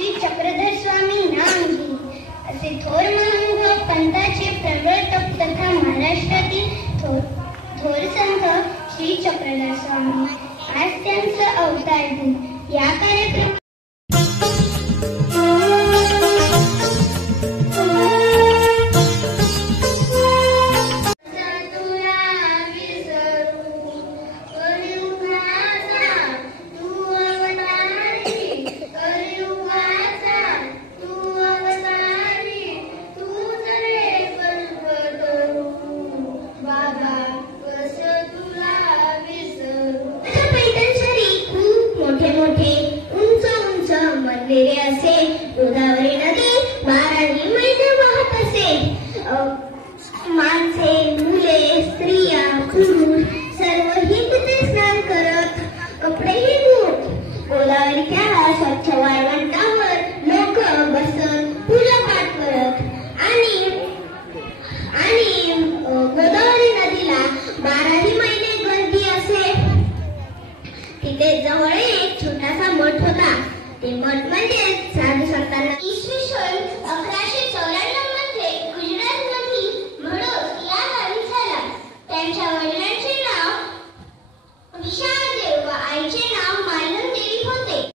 श्री चक्रधर स्वामी नाम घेई असे थोर महानुभाव पंथाचे प्रवर्तक तथा महाराष्ट्रातील थोर संत श्री चक्रधर स्वामी आज त्यांचा अवतार दिन या कार्यक्रम असे गोदावरी नदी 12 महिने वाहत असे। माणसे मुले स्त्रिया पुरुष सर्वही तिथे स्नान करत कपडेही धुत गोदावरीच्या स्वच्छ वाळवंटावर लोक बसत पूजापाठ करत आणि गोदावरी नदीला 12 महिने गर्दी असे। तिथे जवळ एक छोटासा मठ होता। ते मठ म्हणजे साधू संतांना इसवी सन